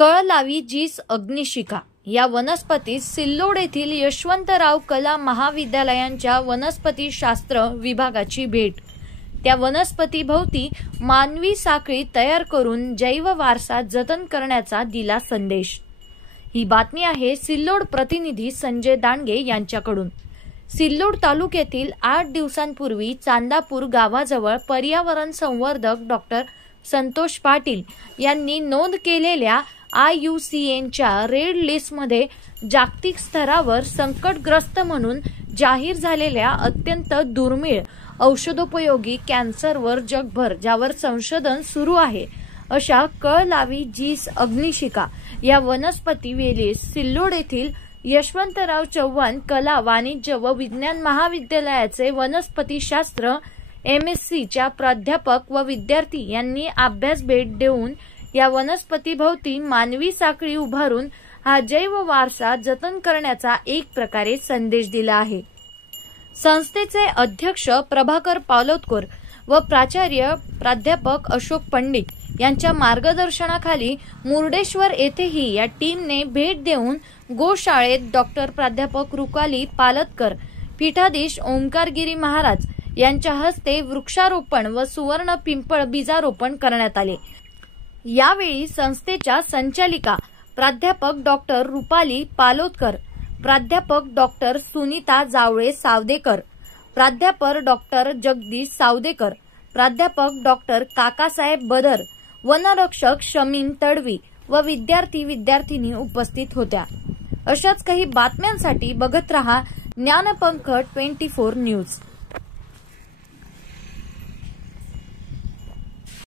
कळलावी जीस अग्निशिखा या वनस्पतीस सिल्लोड येथील यशवंतराव कला महाविद्यालयांच्या वनस्पतीशास्त्र विभागाची भेट। त्या वनस्पतीभोवती मानवी साखळी तयार करून जैव वारसा जतन करण्याचा दिला संदेश। ही बातमी आहे सिल्लोड प्रतिनिधी संजय दांडगे यांच्याकडून। सिल्लोड तालुक्यातील 8 दिवसांपूर्वी चांदापूर गावाजवळ पर्यावरण संवर्धक डॉक्टर संतोष पाटील यांनी नोंद केलेल्या IUCNच्या रेड लिस्टमध्ये जागतिक स्तरावर संकटग्रस्त म्हणून जाहीर झालेल्या अत्यंत दुर्मिळ औषधोपयोगी कॅन्सरवर जगभर ज्यावर संशोधन सुरू आहे अशा कळलावी जीस अग्निशिखा या वनस्पती वेलीस सिल्लोड येथील यशवंतराव चव्हाण कला वाणिज्य व विज्ञान महाविद्यालयाचे वनस्पतीशास्त्र MSc प्राध्यापक व विद्यार्थी यांनी अभ्यास भेट देऊन या वनस्पतीभोवती मानवी साखळी उभारून हा जैव वारसा जतन करण्याचा एक प्रकारे संदेश दिला आहे। संस्थेचे अध्यक्ष प्रभाकर पालोदकर व प्राचार्य प्राध्यापक अशोक पंडित यांच्या मार्गदर्शनाखाली मुर्डेश्वर येथेही या टीमने भेट देऊन गोशाळेत डॉक्टर प्राध्यापक रुपाली पालतकर, पीठाधीश ओंकारगिरी महाराज यांच्या हस्ते वृक्षारोपण व सुवर्ण पिंपळ बीजारोपण करण्यात आले। यावेळी संस्थेच्या संचालिका प्राध्यापक डॉक्टर रुपाली पालोदकर, प्राध्यापक डॉक्टर सुनीता जावळे सावदेकर, प्राध्यापक डॉक्टर जगदीश सावदेकर, प्राध्यापक डॉक्टर काकासाहेब बदर, वनरक्षक शमीन तडवी व विद्यार्थी-विद्यार्थिनी उपस्थित होत्या। अशाच काही बातम्यांसाठी बघत रहा ज्ञानपंख 24 न्यूज।